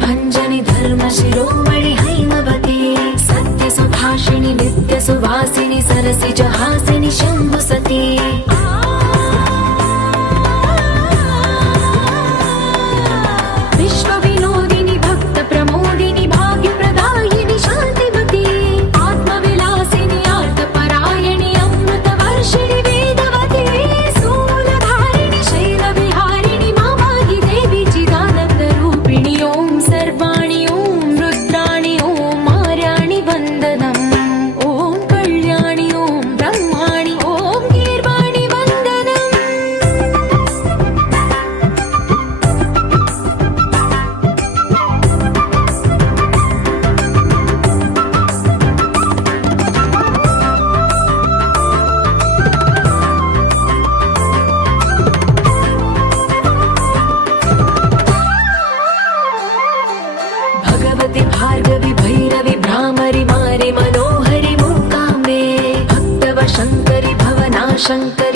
भंजनि धर्म शिरोमणि हैमवती सत्य सुभाषिणि नित्य सुवासिनि सरसि जहासिनि शंभु सती विश्व विनोदिनि भक्त प्रमोदिनि भाग्य प्रदायिनि शांतिमती आत्मविलासिनि आर्तपरायणि अमृत वर्षिणि वेदवती सूलधारिणि शैल विहारिणि मामाहि देवी चिदानंद रूपिणि ओम सर्वाणि ओम रुद्राणि ओम आर्याणि वंदनम् ओम कल्याणि ओम ब्रह्माणि ओम गीर्वाणि वंदनम् भगवति भार्गवि भैरवि भ्रामरि मारि मनोहरि मूकाम्बे भक्तव शङ्करि भवनाशङ्करि